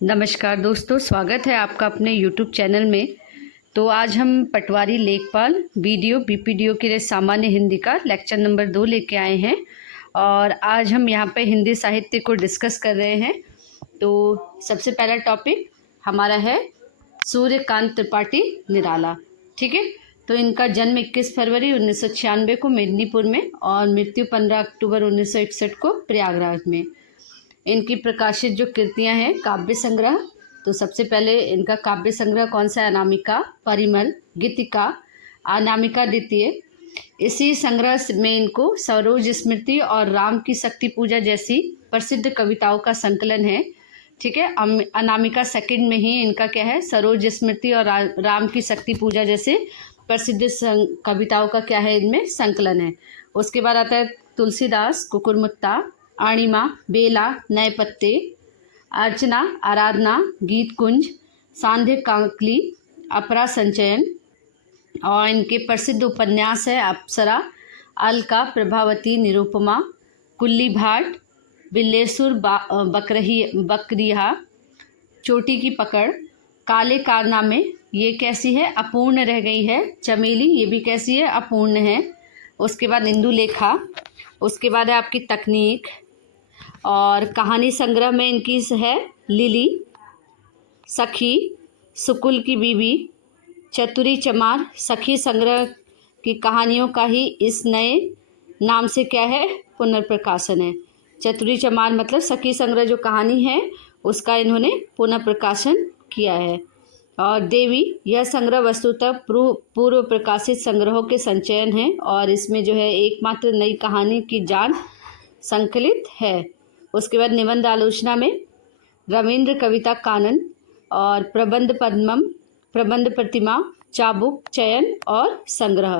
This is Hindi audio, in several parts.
नमस्कार दोस्तों, स्वागत है आपका अपने YouTube चैनल में। तो आज हम पटवारी लेखपाल बीडीओ बीपीडीओ के लिए सामान्य हिंदी का लेक्चर नंबर 2 लेके आए हैं और आज हम यहाँ पे हिंदी साहित्य को डिस्कस कर रहे हैं। तो सबसे पहला टॉपिक हमारा है सूर्यकांत त्रिपाठी निराला। ठीक है, तो इनका जन्म 21 फरवरी 1996 को मेदिनीपुर में और मृत्यु 15 अक्टूबर 1961 को प्रयागराज में। इनकी प्रकाशित जो कृतियां हैं काव्य संग्रह, तो सबसे पहले इनका काव्य संग्रह कौन सा है? अनामिका, परिमल, गीतिका, अनामिका द्वितीय। इसी संग्रह में इनको सरोज स्मृति और राम की शक्ति पूजा जैसी प्रसिद्ध कविताओं का संकलन है। ठीक है, अनामिका सेकंड में ही इनका क्या है? सरोज स्मृति और राम की शक्ति पूजा जैसे प्रसिद्ध कविताओं का क्या है? इनमें संकलन है। उसके बाद आता है तुलसीदास, कुकुरमुत्ता, अणिमा, बेला, नए पत्ते, अर्चना, आराधना, गीत कुंज, सांध्य काकली, अपरा संचयन। और इनके प्रसिद्ध उपन्यास है अप्सरा, अलका, प्रभावती, निरुपमा, कुल्ली भाट, बिल्लेसुर, बकरिया, चोटी की पकड़, काले कारनामे, ये कैसी है? अपूर्ण रह गई है, चमेली, ये भी कैसी है? अपूर्ण है। उसके बाद इंदुलेखा, उसके बाद है आपकी तकनीक। और कहानी संग्रह में इनकी है लिली, सखी, सुकुल की बीवी, चतुरी चमार। सखी संग्रह की कहानियों का ही इस नए नाम से क्या है? पुनर्प्रकाशन है। चतुरी चमार मतलब सखी संग्रह जो कहानी है उसका इन्होंने पुनः प्रकाशन किया है। और देवी, यह संग्रह वस्तुतः पूर्व प्रकाशित संग्रहों के संचयन है और इसमें जो है एकमात्र नई कहानी की जान संकलित है। उसके बाद निबंध आलोचना में रविंद्र कविता कानन और प्रबंध पद्मम, प्रबंध प्रतिमा, चाबुक, चयन और संग्रह।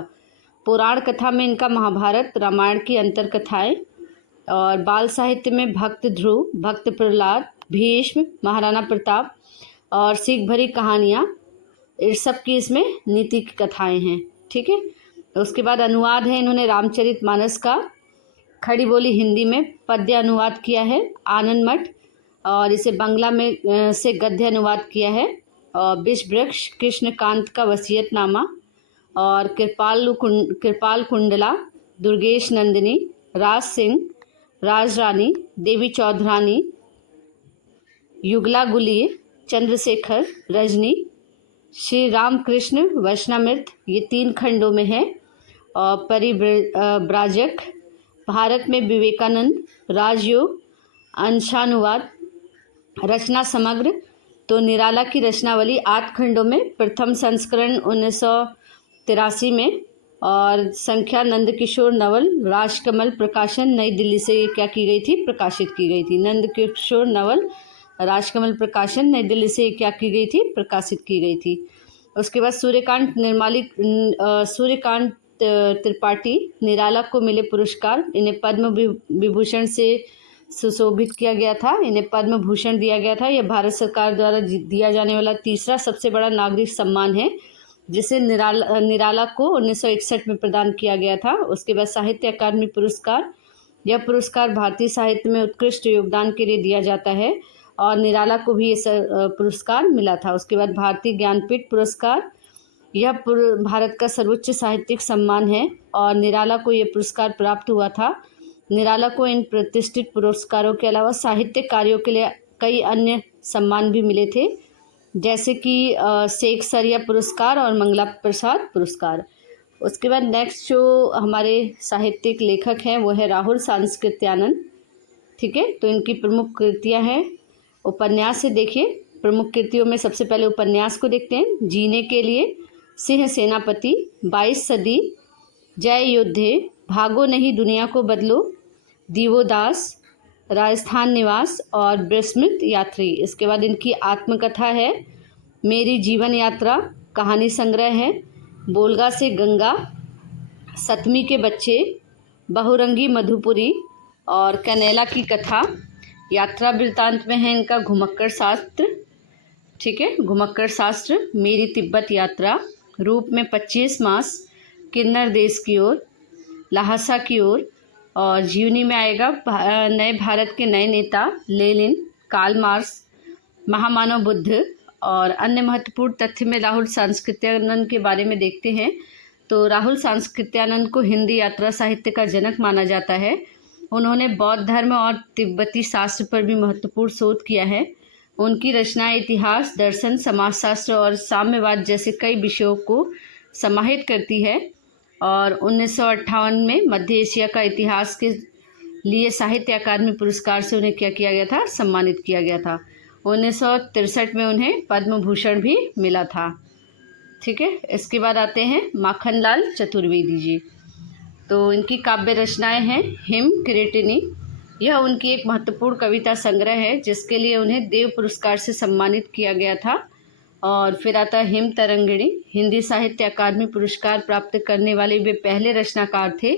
पुराण कथा में इनका महाभारत, रामायण की अंतर कथाएँ। और बाल साहित्य में भक्त ध्रुव, भक्त प्रहलाद, भीष्म, महाराणा प्रताप और सीख भरी कहानियाँ, इस सब की इसमें नीति की कथाएँ हैं। ठीक है, उसके बाद अनुवाद है इन्होंने रामचरितमानस का खड़ी बोली हिंदी में पद्य अनुवाद किया है, आनंद मठ, और इसे बंगला में से गद्य अनुवाद किया है। और विष वृक्ष, कृष्णकांत का वसीयतनामा, और कृपाल कुंडला, दुर्गेश नंदिनी, राज सिंह, राज रानी, देवी चौधरानी, युगला गुली, चंद्रशेखर, रजनी, श्री रामकृष्ण वचनामृत, ये 3 खंडों में है। और परिव्राजक, भारत में विवेकानंद, राजयोग, अंशानुवाद, रचना समग्र। तो निराला की रचनावली 8 खंडों में, प्रथम संस्करण 1983 में। और संख्या नंद किशोर नवल, राजकमल प्रकाशन, नई दिल्ली से ये क्या की गई थी? प्रकाशित की गई थी। नंद किशोर नवल, राजकमल प्रकाशन, नई दिल्ली से क्या की गई थी? प्रकाशित की गई थी। उसके बाद सूर्यकांत त्रिपाठी निराला को मिले पुरस्कार। इन्हें पद्म विभूषण से सुशोभित किया गया था, इन्हें पद्म भूषण दिया गया था। यह भारत सरकार द्वारा दिया जाने वाला तीसरा सबसे बड़ा नागरिक सम्मान है, जिसे निराला को 1961 में प्रदान किया गया था। उसके बाद साहित्य अकादमी पुरस्कार, यह पुरस्कार भारतीय साहित्य में उत्कृष्ट योगदान के लिए दिया जाता है और निराला को भी ये पुरस्कार मिला था। उसके बाद भारतीय ज्ञानपीठ पुरस्कार, यह भारत का सर्वोच्च साहित्यिक सम्मान है और निराला को यह पुरस्कार प्राप्त हुआ था। निराला को इन प्रतिष्ठित पुरस्कारों के अलावा साहित्य कार्यों के लिए कई अन्य सम्मान भी मिले थे, जैसे कि शेखसरिया पुरस्कार और मंगला प्रसाद पुरस्कार। उसके बाद नेक्स्ट जो हमारे साहित्यिक लेखक हैं वो है राहुल सांस्कृत्यानंद। ठीक है, तो इनकी प्रमुख कृतियाँ हैं। उपन्यास से देखिए, प्रमुख कृतियों में सबसे पहले उपन्यास को देखते हैं। जीने के लिए, सिंह सेनापति, 22 सदी, जय योद्धे, भागो नहीं दुनिया को बदलो, दीवोदास, राजस्थान निवास और विस्मृत यात्री। इसके बाद इनकी आत्मकथा है मेरी जीवन यात्रा, कहानी संग्रह है बोलगा से गंगा, सतमी के बच्चे, बहुरंगी मधुपुरी और कनेला की कथा। यात्रा वृत्तांत में है इनका घुमक्कड़ शास्त्र। ठीक है, घुमक्कड़ शास्त्र, मेरी तिब्बत यात्रा, रूप में 25 मास, किन्नर देश की ओर, लहासा की ओर। और जीवनी में आएगा नए भारत के नए नेता लेनिन, कार्ल मार्क्स, महामानव बुद्ध और अन्य महत्वपूर्ण तथ्य में राहुल सांस्कृत्यानंद के बारे में देखते हैं। तो राहुल सांस्कृत्यानंद को हिंदी यात्रा साहित्य का जनक माना जाता है। उन्होंने बौद्ध धर्म और तिब्बती शास्त्र पर भी महत्वपूर्ण शोध किया है। उनकी रचनाएं इतिहास, दर्शन, समाजशास्त्र और साम्यवाद जैसे कई विषयों को समाहित करती है। और 1958 में मध्य एशिया का इतिहास के लिए साहित्य अकादमी पुरस्कार से उन्हें क्या किया गया था, सम्मानित किया गया था। 1963 में उन्हें पद्म भूषण भी मिला था। ठीक है, इसके बाद आते हैं माखनलाल चतुर्वेदी जी। तो इनकी काव्य रचनाएं हैं हिम किरीटिनी। यह उनकी एक महत्वपूर्ण कविता संग्रह है जिसके लिए उन्हें देव पुरस्कार से सम्मानित किया गया था। और फिर आता है हिम तरंगिणी। हिंदी साहित्य अकादमी पुरस्कार प्राप्त करने वाले वे पहले रचनाकार थे।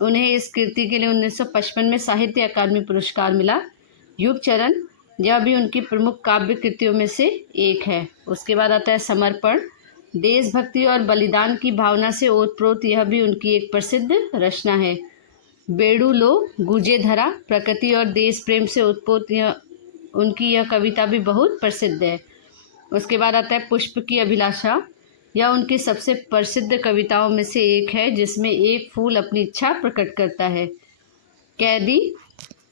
उन्हें इस कृति के लिए 1955 में साहित्य अकादमी पुरस्कार मिला। युग चरण, यह भी उनकी प्रमुख काव्य कृतियों में से एक है। उसके बाद आता है समर्पण। देशभक्ति और बलिदान की भावना से ओतप्रोत यह भी उनकी एक प्रसिद्ध रचना है। बेड़ू लो गुजे धरा, प्रकृति और देश प्रेम से उत्पोत उनकी यह कविता भी बहुत प्रसिद्ध है। उसके बाद आता है पुष्प की अभिलाषा। यह उनकी सबसे प्रसिद्ध कविताओं में से एक है जिसमें एक फूल अपनी इच्छा प्रकट करता है। कैदी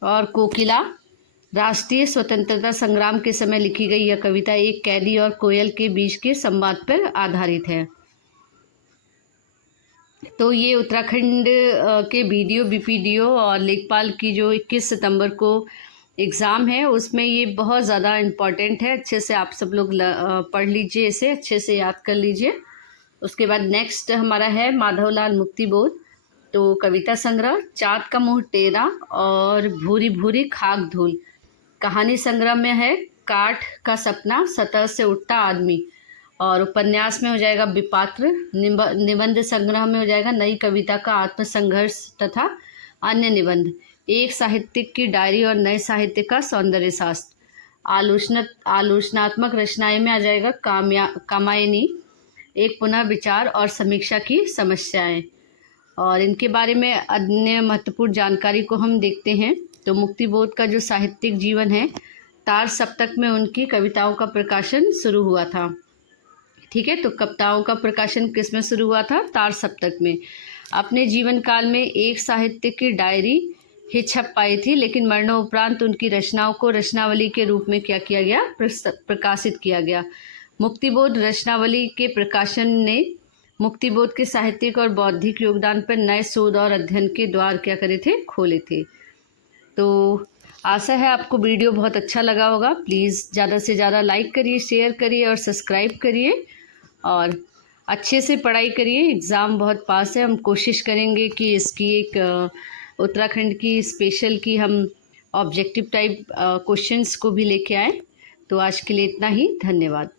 और कोकिला, राष्ट्रीय स्वतंत्रता संग्राम के समय लिखी गई यह कविता एक कैदी और कोयल के बीच के संवाद पर आधारित है। तो ये उत्तराखंड के बीडीओ, बीपीडीओ और लेखपाल की जो 21 सितंबर को एग्ज़ाम है उसमें ये बहुत ज़्यादा इम्पॉर्टेंट है। अच्छे से आप सब लोग पढ़ लीजिए, इसे अच्छे से याद कर लीजिए। उसके बाद नेक्स्ट हमारा है माधवलाल मुक्तिबोध। तो कविता संग्रह चाँद का मुँह टेढ़ा और भूरी भूरी खाक धूल। कहानी संग्रह में है काठ का सपना, सतह से उठता आदमी। और उपन्यास में हो जाएगा विपात्र। निबंध संग्रह में हो जाएगा नई कविता का आत्मसंघर्ष तथा अन्य निबंध। एक साहित्यिक की डायरी और नए साहित्य का सौंदर्य शास्त्र। आलोचनात्मक रचनाएं में आ जाएगा कामायनी, एक पुनः विचार और समीक्षा की समस्याएं। और इनके बारे में अन्य महत्वपूर्ण जानकारी को हम देखते हैं। तो मुक्तिबोध का जो साहित्यिक जीवन है, तार सप्तक में उनकी कविताओं का प्रकाशन शुरू हुआ था। ठीक है, तो कविताओं का प्रकाशन किस में शुरू हुआ था? तार सप्तक में। अपने जीवन काल में एक साहित्य की डायरी ही छप पाई थी, लेकिन मरणोपरांत उनकी रचनाओं को रचनावली के रूप में क्या किया गया? प्रकाशित किया गया। मुक्तिबोध रचनावली के प्रकाशन ने मुक्तिबोध के साहित्यिक और बौद्धिक योगदान पर नए शोध और अध्ययन के द्वार क्या करे थे? खोले थे। तो आशा है आपको वीडियो बहुत अच्छा लगा होगा। प्लीज़ ज़्यादा से ज़्यादा लाइक करिए, शेयर करिए और सब्सक्राइब करिए और अच्छे से पढ़ाई करिए। एग्ज़ाम बहुत पास है, हम कोशिश करेंगे कि इसकी एक उत्तराखंड की स्पेशल की हम ऑब्जेक्टिव टाइप क्वेश्चंस को भी लेके आएँ। तो आज के लिए इतना ही, धन्यवाद।